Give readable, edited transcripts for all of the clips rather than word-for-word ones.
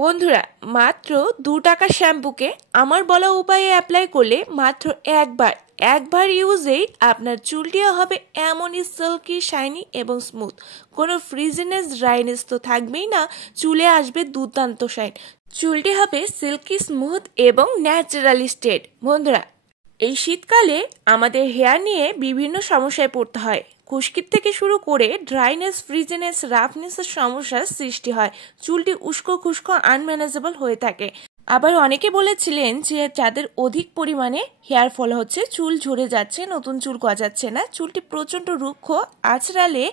বন্ধুরা, মাত্র 2 টাকার শ্যাম্পুকে আমার বলা উপায়ে অ্যাপ্লাই করলে মাত্র একবার ইউজেই আপনার চুলটিও হবে এমনই সিল্কি, শাইনি এবং স্মুথ। কোনো ফ্রিজিনেস, ড্রাইনেস তো থাকবেই না, চুলে আসবে দুর্দান্ত শাইন। চুলটি হবে সিল্কি, স্মুথ এবং ন্যাচারালি স্ট্রেট। বন্ধুরা, এই শীতকালে আমাদের হেয়ার নিয়ে বিভিন্ন সমস্যায় পড়তে হয়। খুশকির থেকে শুরু করে ড্রাইনেস, ফ্রিজিনেস, রাফনেসের সমস্যার সৃষ্টি হয়। চুলটি উস্কো খুস্কো, আনম্যানেজেবল হয়ে থাকে। আবার অনেকে বলেছিলেন যে যাদের অধিক পরিমাণে হেয়ার ফল হচ্ছে, চুল ঝরে যাচ্ছে, নতুন চুল গজাচ্ছে না, চুলটি প্রচণ্ড রুক্ষ, আঁচড়ালে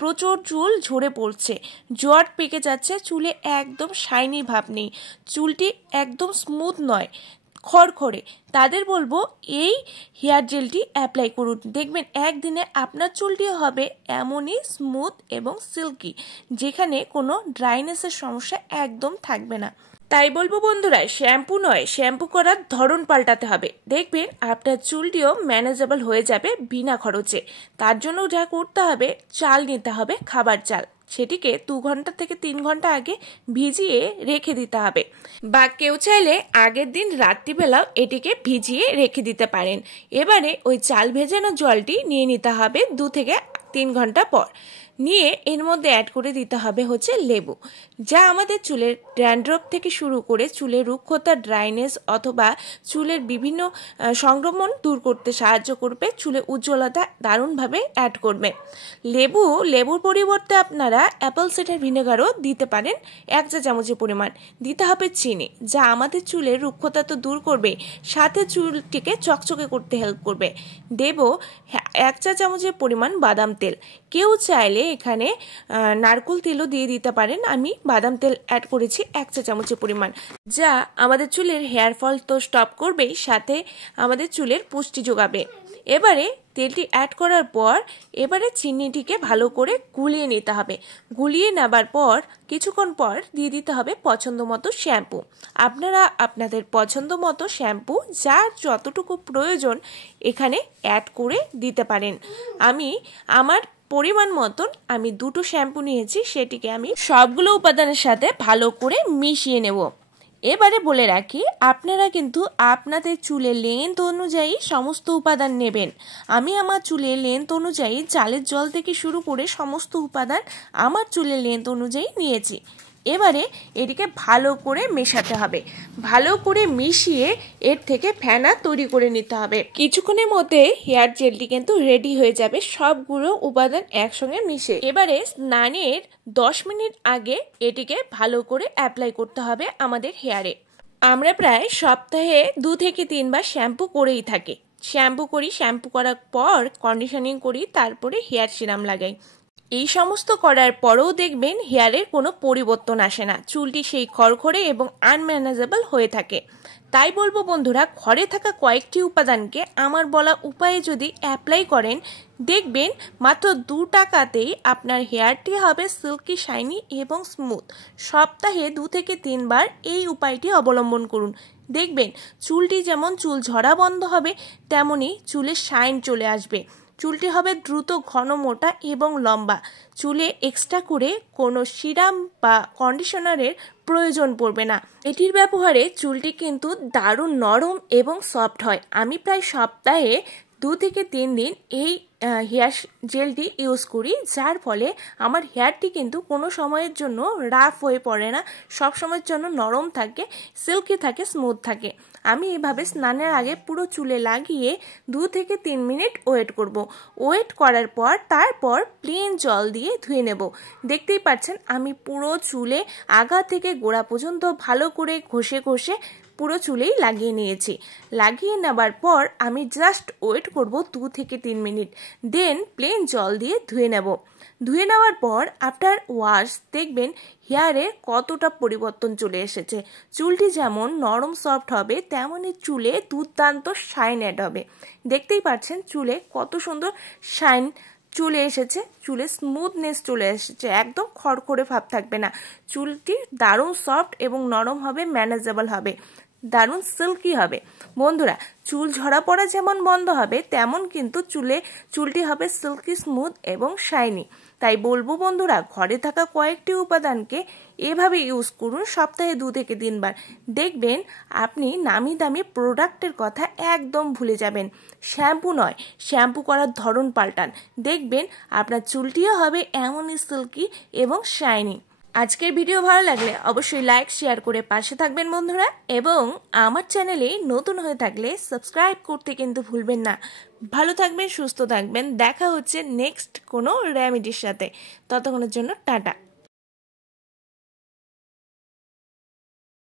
প্রচুর চুল ঝরে পড়ছে, জট পেকে যাচ্ছে, চুলে একদম শাইনি ভাব নেই, চুলটি একদম স্মুথ নয়, খড়খড়ে, তাদের বলবো এই হেয়ার জেলটি অ্যাপ্লাই করুন। দেখবেন একদিনে আপনার চুলটি হবে এমনই স্মুথ এবং সিল্কি, যেখানে কোনো ড্রাইনেসের সমস্যা একদম থাকবে না। তাই বলবো বন্ধুরা, শ্যাম্পু নয়, শ্যাম্পু করার ধরন পাল্টাতে হবে। দেখবেন আপনার চুলটিও ম্যানেজেবল হয়ে যাবে বিনা খরচে। তার জন্য যা করতে হবে, চাল নিতে হবে, খাবার চাল। সেটিকে 2 ঘন্টা থেকে 3 ঘন্টা আগে ভিজিয়ে রেখে দিতে হবে, বা কেউ চাইলে আগের দিন রাত্রিবেলাও এটিকে ভিজিয়ে রেখে দিতে পারেন। এবারে ওই চাল ভেজানো জলটি নিয়ে নিতে হবে 2 থেকে 3 ঘন্টা পর। নিয়ে এর মধ্যে অ্যাড করে দিতে হবে হচ্ছে লেবু, যা আমাদের চুলের ড্যান্ড্রফ থেকে শুরু করে চুলের রুক্ষতা, ড্রাইনেস অথবা চুলের বিভিন্ন সংক্রমণ দূর করতে সাহায্য করবে। চুলে উজ্জ্বলতা দারুণভাবে অ্যাড করবে। লেবুর পরিবর্তে আপনারা অ্যাপেল সাইডার ভিনেগারও দিতে পারেন। 1 চা চামচের পরিমাণ দিতে হবে চিনি, যা আমাদের চুলের রুক্ষতা তো দূর করবে, সাথে চুলটিকে চকচকে করতে হেল্প করবে। দেব 1 চা চামচের পরিমাণ বাদাম তেল। কেউ চাইলে এখানে নারকেল তেলও দিয়ে দিতে পারেন। আমি বাদাম তেল অ্যাড করেছি 1 চা চামচের পরিমাণ, যা আমাদের চুলের হেয়ার ফল তো স্টপ করবেই, সাথে আমাদের চুলের পুষ্টি যোগাবে। এবারে তেলটি অ্যাড করার পর এবারে চিনিটিকে ভালো করে গুলিয়ে নিতে হবে। গুলিয়ে নেবার পর কিছুক্ষণ পর দিয়ে দিতে হবে পছন্দ মতো শ্যাম্পু। আপনারা আপনাদের পছন্দ মতো শ্যাম্পু যার যতটুকু প্রয়োজন এখানে অ্যাড করে দিতে পারেন। আমি আমার পরিমাণ মতন 2টো শ্যাম্পু নিয়েছি, সেটিকে আমি সবগুলো উপাদানের সাথে ভালো করে মিশিয়ে নেব। এবারে বলে রাখি, আপনারা কিন্তু আপনাদের চুলের লেন্থ অনুযায়ী সমস্ত উপাদান নেবেন। আমি আমার চুলের লেন্থ অনুযায়ী চালের জল থেকে শুরু করে সমস্ত উপাদান আমার চুলের লেন্থ অনুযায়ী নিয়েছি। এবারে এটিকে ভালো করে মেশাতে হবে। ভালো করে মিশিয়ে এর থেকে ফেনা তৈরি করে নিতে হবে। কিছুক্ষণের মধ্যে হেয়ার জেলটি কিন্তু রেডি হয়ে যাবে, সবগুলো উপাদান একসঙ্গে মিশে। এবারে স্নানের 10 মিনিট আগে এটিকে ভালো করে অ্যাপ্লাই করতে হবে আমাদের হেয়ারে। আমরা প্রায় সপ্তাহে 2 থেকে 3 বার শ্যাম্পু করেই থাকি। শ্যাম্পু করার পর কন্ডিশনিং করি, তারপরে হেয়ার সিরাম লাগাই। এই সমস্ত করার পরেও দেখবেন হেয়ারের কোনো পরিবর্তন আসে না, চুলটি সেই খড়খড়ে এবং আনম্যানেজেবল হয়ে থাকে। তাই বলবো বন্ধুরা, ঘরে থাকা কয়েকটি উপাদানকে আমার বলা উপায়ে যদি অ্যাপ্লাই করেন, দেখবেন মাত্র 2 টাকাতেই আপনার হেয়ারটি হবে সিল্কি, শাইনি এবং স্মুথ। সপ্তাহে 2 থেকে 3 বার এই উপায়টি অবলম্বন করুন। দেখবেন চুলটি যেমন চুল ঝরা বন্ধ হবে, তেমনি চুলে শাইন চলে আসবে। চুলটি হবে দ্রুত ঘন, মোটা এবং লম্বা। চুলে এক্সট্রা করে কোনো সিরাম বা কন্ডিশনারের প্রয়োজন পড়বে না। এটির ব্যবহারে চুলটি কিন্তু দারুণ নরম এবং সফট হয়। আমি প্রায় সপ্তাহে 2 থেকে 3 দিন এই হেয়ার জেলটি ইউজ করি, যার ফলে আমার হেয়ারটি কিন্তু কোনো সময়ের জন্য রাফ হয়ে পড়ে না, সব সময়ের জন্য নরম থাকে, সিল্কি থাকে, স্মুথ থাকে। আমি এভাবে স্নানের আগে পুরো চুলে লাগিয়ে 2 থেকে 3 মিনিট ওয়েট করব। ওয়েট করার পর তারপর প্লেন জল দিয়ে ধুয়ে নেব। দেখতেই পাচ্ছেন আমি পুরো চুলে আগা থেকে গোড়া পর্যন্ত ভালো করে ঘষে ঘষে পুরো চুলেই লাগিয়ে নিয়েছি। লাগিয়ে নেবার পর আমি জাস্ট ওয়েট করব 2 থেকে 3 মিনিট, দেন প্লেন জল দিয়ে ধুয়ে নেব। ধুয়ে নেওয়ার পর আফটার ওয়াশ দেখবেন হেয়ারে কতটা পরিবর্তন চলে এসেছে। চুলটি যেমন নরম সফট হবে, তেমনই চুলে দুর্দান্ত শাইন অ্যাড হবে। দেখতেই পাচ্ছেন চুলে কত সুন্দর শাইন চলে এসেছে, চুলে স্মুথনেস চলে এসেছে, একদম খড়খড়ে ভাব থাকবে না। চুলটি দারুণ সফট এবং নরম হবে, ম্যানেজেবল হবে, দারুণ সিল্কি হবে। বন্ধুরা, চুল ঝরা পড়া যেমন বন্ধ হবে, তেমন কিন্তু চুলটি হবে সিল্কি, স্মুথ এবং শাইনি। তাই বলবো বন্ধুরা, ঘরে থাকা কয়েকটি উপাদানকে এভাবে ইউজ করুন সপ্তাহে 2 থেকে 3 বার। দেখবেন আপনি নামি দামি প্রোডাক্টের কথা একদম ভুলে যাবেন। শ্যাম্পু নয়, শ্যাম্পু করার ধরন পাল্টান, দেখবেন আপনার চুলটিও হবে এমন সিল্কি এবং শাইনি। আজকের ভিডিও ভালো লাগলে অবশ্যই লাইক শেয়ার করে পাশে থাকবেন বন্ধুরা, এবং আমার চ্যানেলে নতুন হয়ে থাকলে সাবস্ক্রাইব করতে কিন্তু ভুলবেন না। ভালো থাকবেন, সুস্থ থাকবেন, দেখা হচ্ছে নেক্সট কোনো রেমেডির সাথে। ততক্ষণের জন্য টাটা।